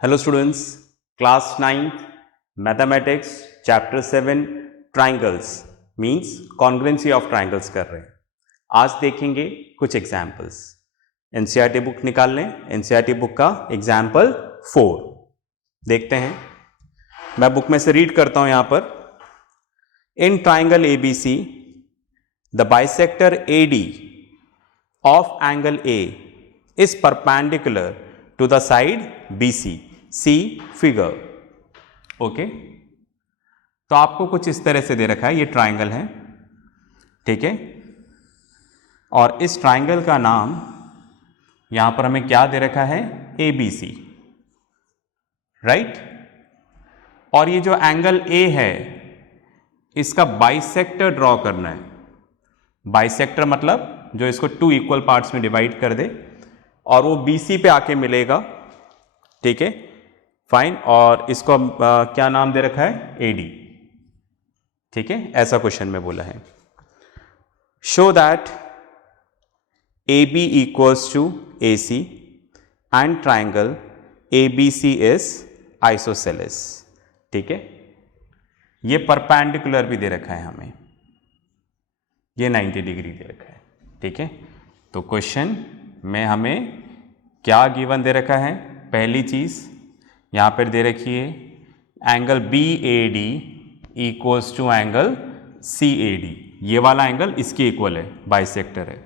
Hello students, class 9th mathematics chapter 7 triangles means congruency of triangles कर रहे हैं। आज देखेंगे कुछ एग्जांपल्स। एनसीईआरटी बुक निकाल लें। एनसीईआरटी बुक का एग्जांपल 4 देखते हैं। मैं बुक में से रीड करता हूं यहां पर। In triangle ABC the bisector AD of angle A is perpendicular to the side BC, see figure. Okay, तो आपको कुछ इस तरह से दे रखा है, ये ट्राइंगल है, ठीक है। और इस ट्राइंगल का नाम यहां पर हमें क्या दे रखा है, ABC, राइट। और ये जो एंगल A है इसका बाइसेक्टर ड्रॉ करना है। बाइसेक्टर मतलब जो इसको 2 इक्वल पार्ट्स में डिवाइड कर दे और वो BC पे आके मिलेगा, ठीक है, फाइन। और इसको क्या नाम दे रखा है, AD, ठीक है, ऐसा क्वेश्चन में बोला है। Show that AB equals to AC and triangle ABC is isosceles, ठीक है। ये परपेंडिकुलर भी दे रखा है हमें, ये 90 डिग्री दे रखा है, ठीक है। तो क्वेश्चन में हमें क्या गिवन दे रखा है, पहली चीज यहां पर दे रखी है angle BAD equals to angle CAD। ये वाला एंगल इसके इक्वल है, बाइसेक्टर है।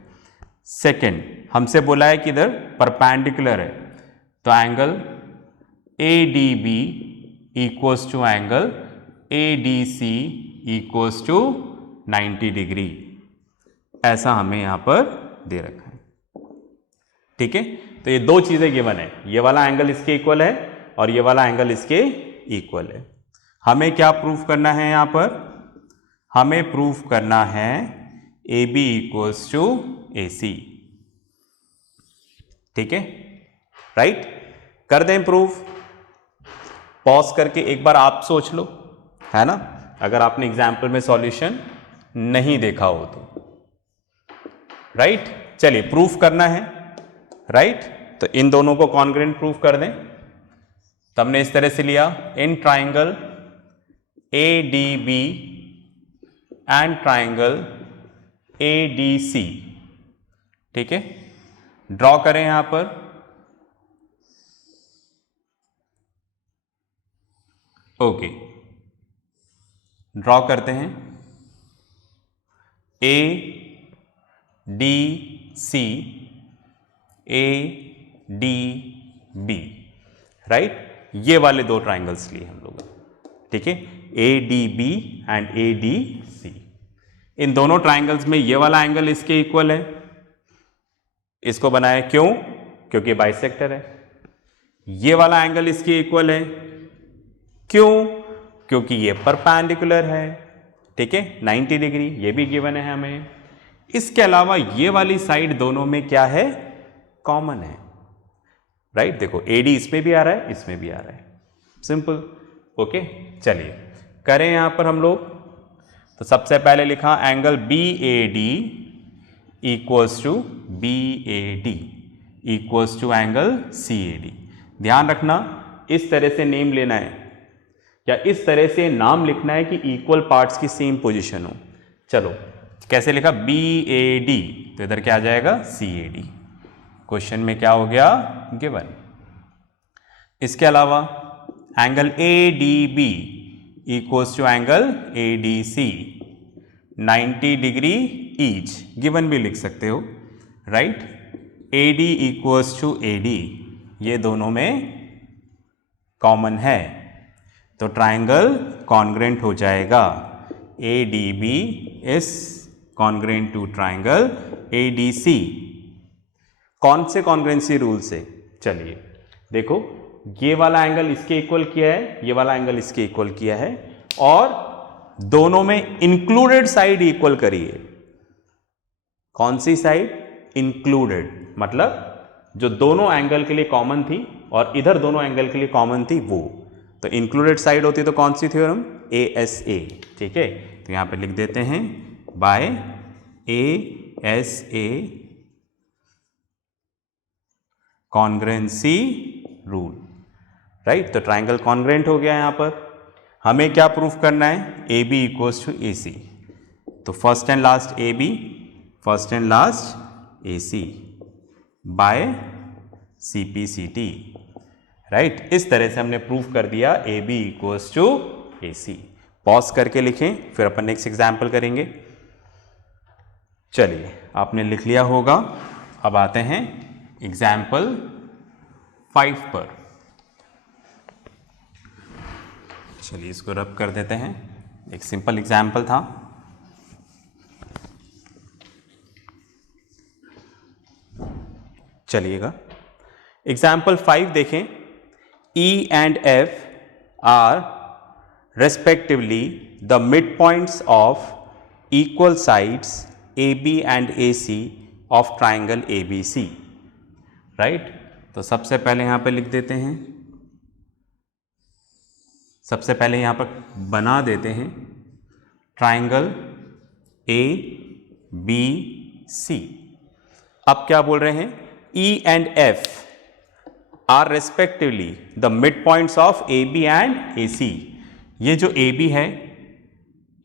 सेकंड हमसे बोला है कि इधर परपेंडिकुलर है, तो angle ADB equals to angle ADC equals to 90 degree, ऐसा हमें यहां पर दे रखा है, ठीक है। तो ये दो चीजें गिवन है, ये वाला एंगल इसके इक्वल है और ये वाला एंगल इसके इक्वल है। हमें क्या प्रूफ करना है यहां पर, हमें प्रूफ करना है AB इक्वल्स टू AC, ठीक है, राइट। कर दें प्रूफ। पॉज करके एक बार आप सोच लो, है ना, अगर आपने एग्जाम्पल में सॉल्यूशन नहीं देखा हो तो, राइट। चलिए प्रूफ करना है, राइट। तो इन दोनों को कॉन्ग्रुएंट प्रूफ कर दें। तो हमने इस तरह से लिया, in triangle ADB and triangle ADC, ठीक है। ड्रॉ करें यहां पर, ओके, ड्रॉ करते हैं। ADC ADB, right. ये वाले दो ट्राइंगल्स लिए हम लोग, ठीक है, ADB एंड ADC। इन दोनों ट्राइंगल्स में ये वाला एंगल इसके इक्वल है, इसको बनाया क्यों, क्योंकि बाइसेक्टर है। ये वाला एंगल इसके इक्वल है, क्यों, क्योंकि ये परपेंडिकुलर है, ठीक है, 90 डिग्री, ये भी गिवन है हमें। इसके अलावा ये वाली साइड दोनों में क्या है, कॉमन है, राइट। देखो AD इसमें भी आ रहा है, इसमें भी आ रहा है, सिंपल, ओके। चलिए करें यहां पर हम लोग। तो सबसे पहले लिखा angle BAD equals to BAD equals to angle CAD। ध्यान रखना इस तरह से नेम लेना है या इस तरह से नाम लिखना है कि इक्वल पार्ट्स की सेम पोजीशन हो। चलो कैसे लिखा, BAD, तो इधर क्या आ जाएगा, CAD। क्वेश्चन में क्या हो गया, गिवन। इसके अलावा angle ADB equals to angle ADC 90 degree each, given भी लिख सकते हो, right. AD equals to AD, ये दोनों में कॉमन है, तो ट्राइंगल कॉन्ग्रुएंट हो जाएगा। ADB is congruent to triangle ADC। कौन से कॉन्ग्रुएंसी रूल से, चलिए देखो, ये वाला एंगल इसके इक्वल किया है, ये वाला एंगल इसके इक्वल किया है, और दोनों में इंक्लूडेड साइड इक्वल करिए। कौन सी साइड, इंक्लूडेड, मतलब जो दोनों एंगल के लिए कॉमन थी और इधर दोनों एंगल के लिए कॉमन थी वो। तो इंक्लूडेड साइड होती तो कौन सी थ्योरम, ASA, ठीक है। तो यहां पे लिख देते हैं by ASA congruency rule, right. तो ट्राइंगल कॉन्ग्रेंट हो गया यहाँ पर। हमें क्या प्रूफ करना है, A B equals to A C. तो first and last A B, first and last A C by C P C T, right. इस तरह से हमने प्रूफ कर दिया A B equals to A C. Pause करके लिखें, फिर अपन नेक्स्ट एग्जाम्पल करेंगे। चलिए, आपने लिख लिया होगा। अब आते हैं एग्जाम्पल 5 पर। चलिए इसको रब कर देते हैं, एक सिंपल एग्जाम्पल था। चलिएगा, एग्जाम्पल 5 देखें। E and F are respectively the midpoints of equal sides AB and AC of triangle ABC, right? तो सबसे पहले यहाँ पे लिख देते हैं, सबसे पहले यहाँ पर बना देते हैं ट्राइंगल ABC। अब क्या बोल रहे हैं, E and F are respectively the midpoints of AB and AC। ये जो AB है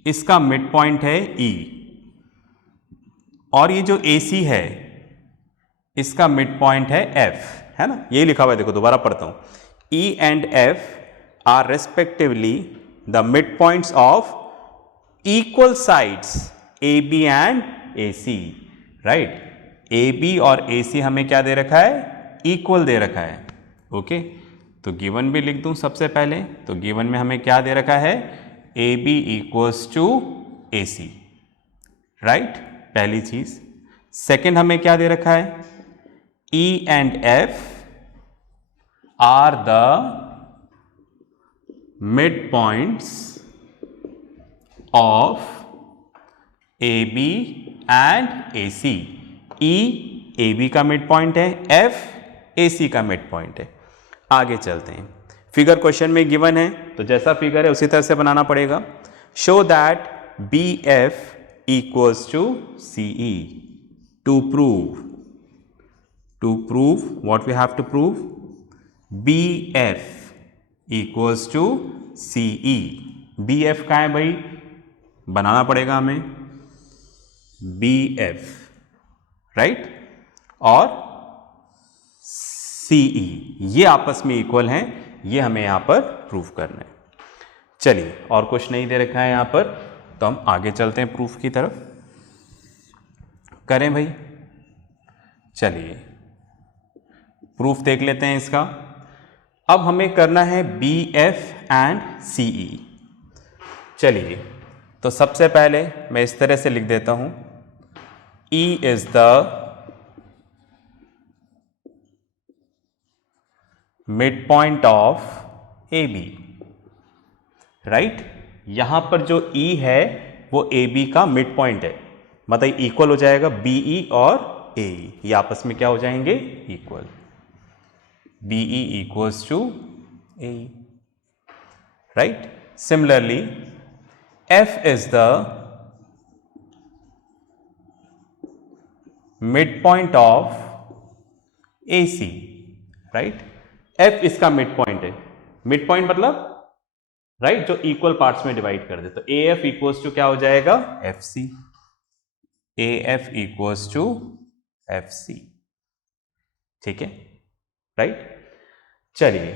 इसका मिड पॉइंट है E, और ये जो AC है इसका मिड पॉइंट है F, है ना। ये लिखा हुआ है, देखो दोबारा पढ़ता हूं। E and F are respectively the midpoints of equal sides AB and AC, right। AB और AC हमें क्या दे रखा है, इक्वल दे रखा है। ओके, तो गिवन भी लिख दूं सबसे पहले। तो गिवन में हमें क्या दे रखा है, A B equals to A C, right, पहली चीज। सेकंड हमें क्या दे रखा है, E and F are the mid points of A B and A C. E A B का मिड पॉइंट है, एफ ए सी का मिड पॉइंट है। आगे चलते हैं, फिगर क्वेश्चन में गिवन है तो जैसा फिगर है उसी तरह से बनाना पड़ेगा। Show that B F equals to C E. To prove what we have to prove, B F equals to C E. B F का है भाई, बनाना पड़ेगा हमें बी एफ, राइट, और CE, ये आपस में इक्वल हैं, ये हमें यहां पर प्रूफ करना है। चलिए, और कुछ नहीं दे रखा है यहां पर, तो हम आगे चलते हैं प्रूफ की तरफ। करें भाई, चलिए प्रूफ देख लेते हैं इसका। अब हमें करना है BF एंड CE। चलिए, तो सबसे पहले मैं इस तरह से लिख देता हूं, E is the mid point of A B, right. यहां पर जो E है वो ए बी का मिड पॉइंट है, मतलब इक्वल हो जाएगा BE और AE, ये आपस में क्या हो जाएंगे, equal. BE equals to AE, right. Similarly F is the mid point of AC, right. F इसका मिड पॉइंट है, मिड पॉइंट मतलब राइट, जो इक्वल पार्ट्स में डिवाइड कर दे। तो AF इक्वल्स टू क्या हो जाएगा, FC। AF equals to FC, ठीक है, राइट। चलिए,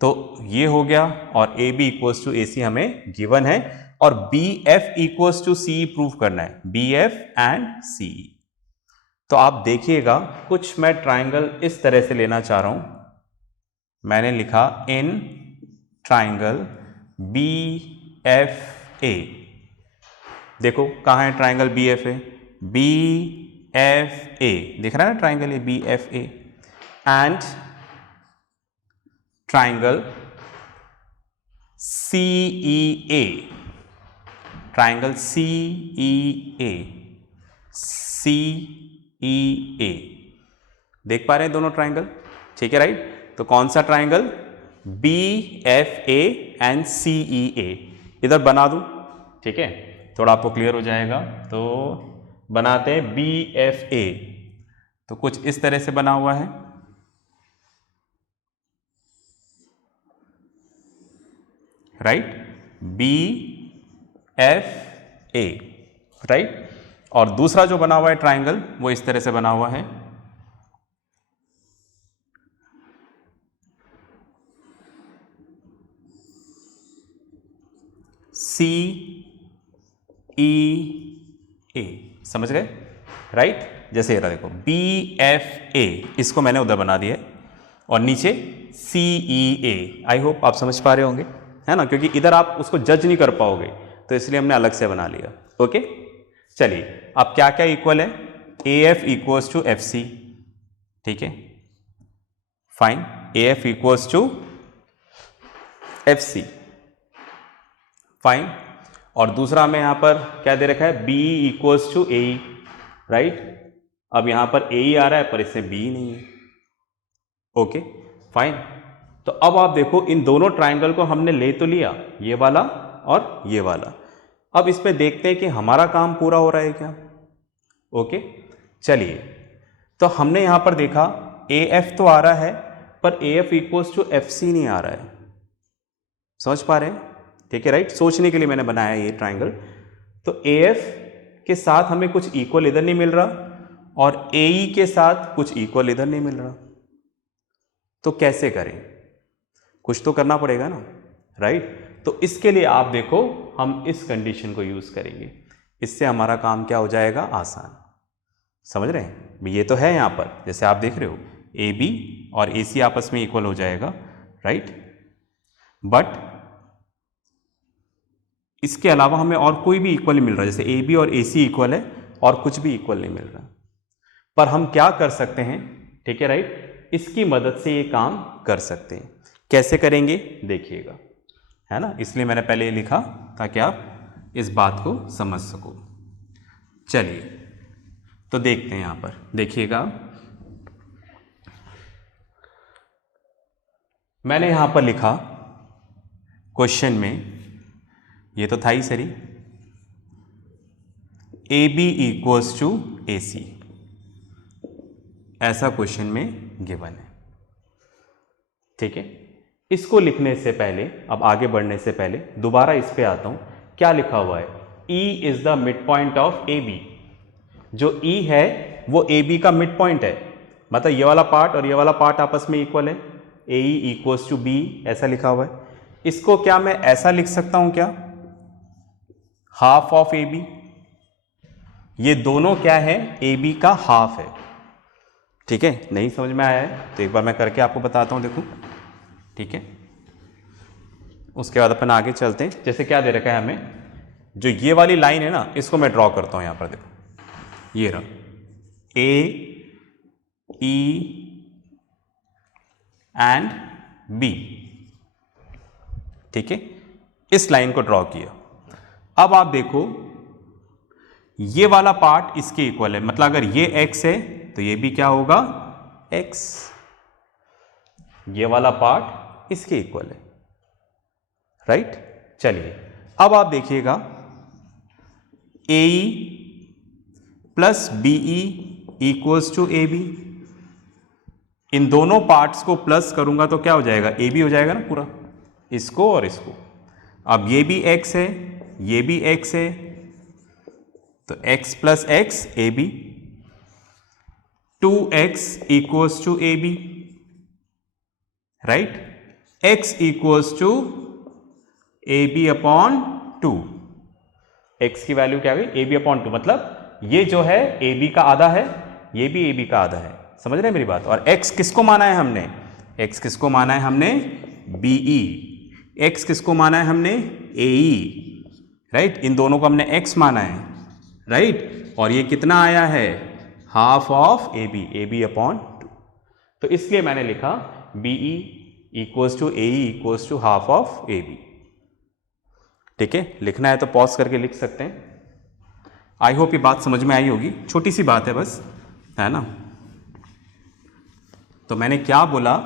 तो ये हो गया, और AB इक्वल्स टू AC हमें गिवन है, और BF equals to CE prove करना है, BF एंड CE। तो आप देखिएगा, कुछ मैं ट्राइंगल इस तरह से लेना चाह रहा हूं। मैंने लिखा इन ट्राइंगल BFA। देखो कहाँ है ट्राइंगल BFA, BFA दिख रहा है ना ट्राइंगल ये BFA, and triangle CEA, triangle CEA, CEA देख पा रहे हैं दोनों ट्राइंगल, ठीक है, राइट। तो कौन सा ट्राइंगल, BFA एंड CEA, इधर बना दूं, ठीक है, थोड़ा आपको क्लियर हो जाएगा। तो बनाते हैं BFA, तो कुछ इस तरह से बना हुआ है, राइट, BFA, राइट। और दूसरा जो बना हुआ है ट्राइंगल वो इस तरह से बना हुआ है, CEA, समझ गए, राइट। जैसे ये रहा देखो BFA, इसको मैंने उधर बना दिया है, और नीचे CEA। आई होप आप समझ पा रहे होंगे, है ना, क्योंकि इधर आप उसको जज नहीं कर पाओगे, तो इसलिए हमने अलग से बना लिया। ओके, चलिए अब क्या क्या इक्वल है, AF इक्वल्स टू FC, ठीक है, fine, AF equals to FC, fine. और दूसरा में यहां पर क्या दे रखा है, BE equals to AE, right. अब यहां पर AE आ रहा है पर इससे BE नहीं है। Okay, fine. तो अब आप देखो इन दोनों ट्राइंगल को हमने ले तो लिया, ये वाला और ये वाला। अब इस पे देखते हैं कि हमारा काम पूरा हो रहा है क्या। ओके, चलिए, तो हमने यहां पर देखा AF तो आ रहा है पर AF इक्वल्स टू FC नहीं आ रहा है। समझ पा रहे हैं, ठीक है, राइट। सोचने के लिए मैंने बनाया ये ट्राइंगल। तो AF के साथ हमें कुछ इक्वल इधर नहीं मिल रहा और AE के साथ कुछ इक्वल इधर नहीं मिल रहा, तो कैसे करें, कुछ तो करना पड़ेगा ना, राइट। तो इसके लिए आप देखो हम इस कंडीशन को यूज करेंगे, इससे हमारा काम क्या हो जाएगा, आसान। समझ रहे हैं, ये तो है यहां पर, जैसे आप देख रहे हो AB और AC आपस में इक्वल हो जाएगा, राइट। बट इसके अलावा हमें और कोई भी इक्वल नहीं मिल रहा, जैसे AB और AC इक्वल है और कुछ भी इक्वल नहीं मिल रहा। पर हम क्या कर सकते हैं, ठीक है, राइट, इसकी मदद से ये काम कर सकते हैं। कैसे करेंगे देखिएगा, है ना, इसलिए मैंने पहले ये लिखा ताकि आप इस बात को समझ सको। चलिए तो देखते हैं, यहां पर देखिएगा, मैंने यहां पर लिखा क्वेश्चन में, ये तो था ही सही, AB इक्वल्स टू AC, ऐसा क्वेश्चन में गिवन है, ठीक है। इसको लिखने से पहले, अब आगे बढ़ने से पहले दोबारा इस पे आता हूं, क्या लिखा हुआ है, E is the mid point of AB। जो E है वो AB का मिड पॉइंट है, मतलब ये वाला पार्ट और ये वाला पार्ट आपस में इक्वल है, AE इक्वल्स टू B, ऐसा लिखा हुआ है। इसको क्या मैं ऐसा लिख सकता हूं क्या, हाफ ऑफ AB, ये दोनों क्या है, AB का हाफ है, ठीक है। नहीं समझ में आया है तो एक बार मैं करके आपको बताता हूं, देखो, ठीक है। उसके बाद अपन आगे चलते हैं। जैसे क्या दे रखा है हमें, जो ये वाली लाइन है ना, इसको मैं ड्रॉ करता हूं यहां पर, देखो ये रहा AE एंड B, ठीक है, इस लाइन को ड्रॉ किया। अब आप देखो ये वाला पार्ट इसके इक्वल है, मतलब अगर ये x है तो ये भी क्या होगा, x, ये वाला पार्ट इसके इक्वल है, राइट। चलिए अब आप देखिएगा AE plus BE equals to AB, इन दोनों पार्ट्स को प्लस करूंगा तो क्या हो जाएगा, AB हो जाएगा ना पूरा, इसको और इसको। अब ये भी x है, ये भी x है, तो x plus x AB, 2x equals to AB, right, x equals to AB upon 2, x की वैल्यू क्या हुई, AB अपॉन 2, मतलब ये जो है AB का आधा है, ये भी AB का आधा है, समझ रहे हैं मेरी बात। और x किसको माना है हमने, x किसको माना है हमने, BE, x किसको माना है हमने, AE, राइट, इन दोनों को हमने x माना है, राइट। और ये कितना आया है, हाफ ऑफ AB अपॉन 2, तो इसलिए मैंने लिखा BE equals to AE equals to half of AB, ठीक है। लिखना है तो पॉज करके लिख सकते हैं। आई होप ये बात समझ में आई होगी, छोटी सी बात है बस, है ना। तो मैंने क्या बोला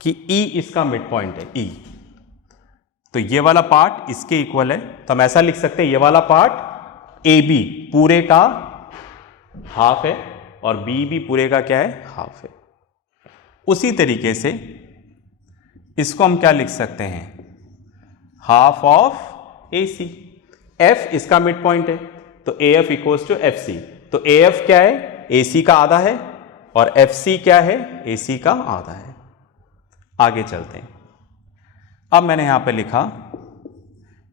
कि E इसका मिड पॉइंट है, E, तो ये वाला पार्ट इसके इक्वल है, तो हम ऐसा लिख सकते हैं ये वाला पार्ट AB पूरे का हाफ है और B भी पूरे का क्या है, हाफ है। उसी तरीके से इसको हम क्या लिख सकते हैं, half of A C. F इसका मिड पॉइंट है, तो A F equals to F C. तो ए एफ क्या है? ए सी का आधा है, और एफ सी क्या है? ए सी का आधा है। आगे चलते हैं। अब मैंने यहां पे लिखा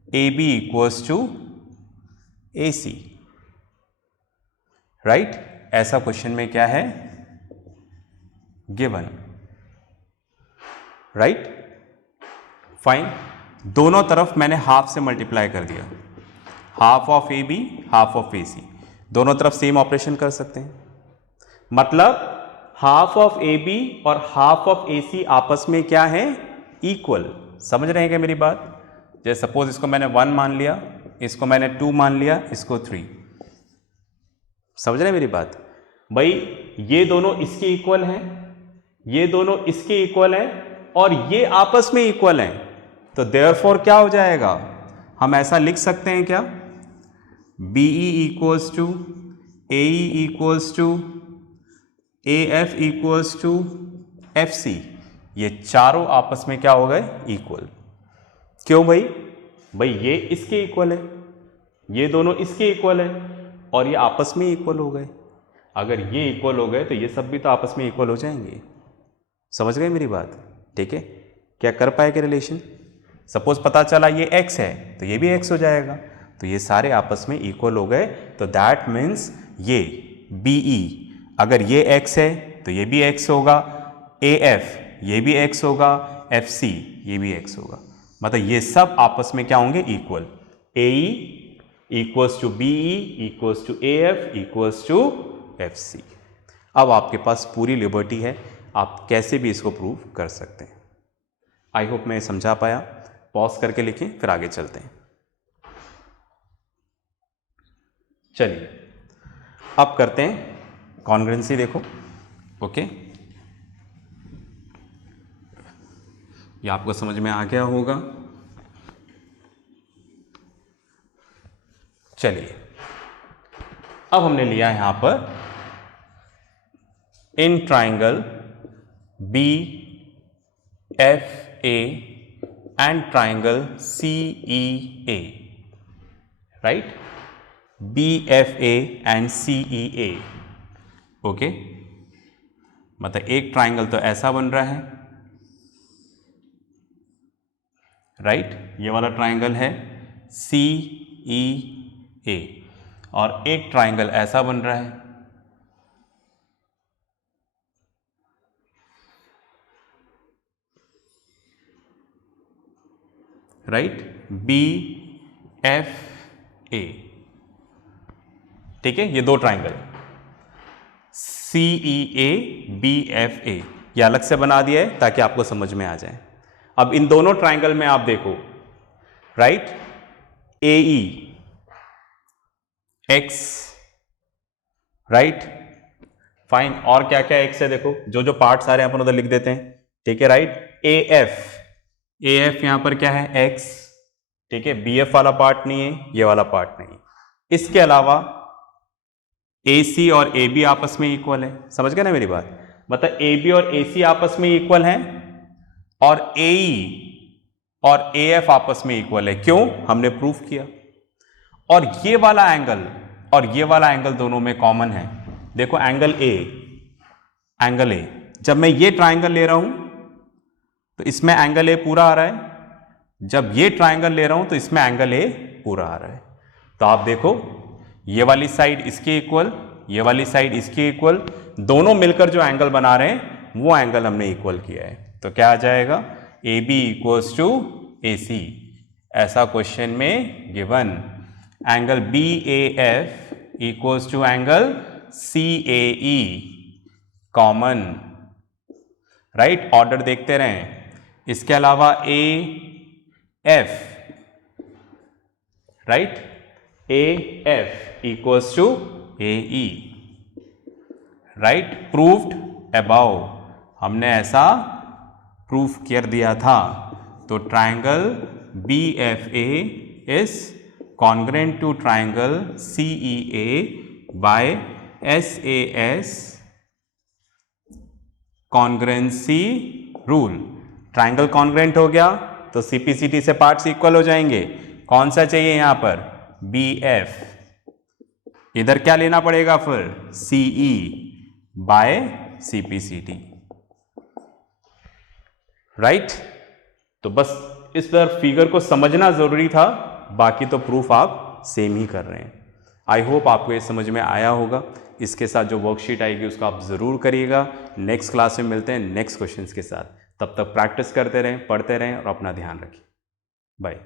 A B equals to A C, right? ऐसा क्वेश्चन में क्या है? Given, right? फाइन। दोनों तरफ मैंने हाफ से मल्टीप्लाई कर दिया, half of A B, half of A C. दोनों तरफ सेम ऑपरेशन कर सकते हैं, मतलब हाफ ऑफ ए बी और हाफ ऑफ ए सी आपस में क्या है? इक्वल। समझ रहे हैं क्या मेरी बात? जैसे सपोज इसको मैंने 1 मान लिया, इसको मैंने 2 मान लिया, इसको 3। समझ रहे हैं मेरी बात? भाई ये दोनों इसके इक्वल हैं, ये दोनों इसके इक्वल हैं, और ये आपस में इक्वल हैं, तो देयरफॉर क्या हो जाएगा? हम ऐसा लिख सकते हैं क्या? B E equals to A E equals to A F equals to F C. ये चारों आपस में क्या हो गए? इक्वल। क्यों भाई? भाई ये इसके इक्वल है, ये दोनों इसके इक्वल है, और ये आपस में इक्वल हो गए। अगर ये इक्वल हो गए तो ये सब भी तो आपस में इक्वल हो जाएंगे। समझ गए मेरी बात? ठीक है, क्या कर पाएगा रिलेशन? सपोज पता चला ये x है तो ये भी x हो जाएगा, तो ये सारे आपस में इक्वल हो गए। तो दैट मीन्स ये BE, अगर ये x है तो ये भी x होगा, AF ये भी x होगा, FC ये भी x होगा। मतलब ये सब आपस में क्या होंगे? Equal. AE equals to BE equals to AF equals to FC। अब आपके पास पूरी लिबर्टी है, आप कैसे भी इसको प्रूव कर सकते हैं। आई होप मैं समझा पाया। पॉज करके लिखें, फिर आगे चलते हैं। चलिए अब करते हैं कॉन्ग्रुएंसी। देखो, ओके, ये आपको समझ में आ गया होगा। चलिए अब हमने लिया यहां पर in triangle B F A and triangle C E A, right? B F A and C E A, okay. मतलब एक ट्राइंगल तो ऐसा बन रहा है, राइट? ये वाला ट्राइंगल है सी ई ए, और एक ट्राइंगल ऐसा बन रहा है, राइट? बी एफ ए, ठीक है? ये दो triangle C E A B F A, ये अलग से बना दिया है ताकि आपको समझ में आ जाए। अब इन दोनों ट्राइंगल में आप देखो, राइट? ए ई एक्स, राइट? फाइन। और क्या क्या एक्स है? देखो, जो जो पार्ट सारे अपन उधर लिख देते हैं, ठीक है, राइट? ए एफ यहां पर क्या है? एक्स, ठीक है? बी एफ वाला पार्ट नहीं है, ये वाला पार्ट नहीं। इसके अलावा ए सी और ए बी आपस में इक्वल है। समझ गए ना मेरी बात? मतलब ए बी और ए सी आपस में इक्वल है, और ए ई और ए एफ आपस में इक्वल है। क्यों? हमने प्रूफ किया। और ये वाला एंगल और ये वाला एंगल दोनों में कॉमन है। देखो एंगल ए, जब मैं ये ट्राइंगल ले रहा हूं तो इसमें एंगल ए पूरा आ रहा है, जब ये ट्राइंगल ले रहा हूं तो इसमें एंगल ए पूरा आ रहा है। तो आप देखो, ये वाली साइड इसके इक्वल, ये वाली साइड इसके इक्वल, दोनों मिलकर जो एंगल बना रहे हैं वो एंगल हमने इक्वल किया है। तो क्या आ जाएगा? A B equals to A C. ऐसा क्वेश्चन में given angle B A F equals to angle C A E, common, right? Order देखते रहें। इसके अलावा A F, right? A F equals to A E, right? Proved above, हमने ऐसा proof कर दिया था। तो triangle B F A is congruent to triangle C E A by S A S congruency rule. Triangle congruent हो गया तो CPCT से पार्ट्स इक्वल हो जाएंगे। कौन सा चाहिए यहां पर? BF। इधर क्या लेना पड़ेगा फिर? CE by CPCT, right. तो बस इस बार फिगर को समझना जरूरी था, बाकी तो प्रूफ आप सेम ही कर रहे हैं। आई होप आपको ये समझ में आया होगा। इसके साथ जो वर्कशीट आएगी उसको आप ज़रूर करिएगा। नेक्स्ट क्लास में मिलते हैं नेक्स्ट क्वेश्चंस के साथ। तब तक प्रैक्टिस करते रहें, पढ़ते रहें और अपना ध्यान रखिए। बाय।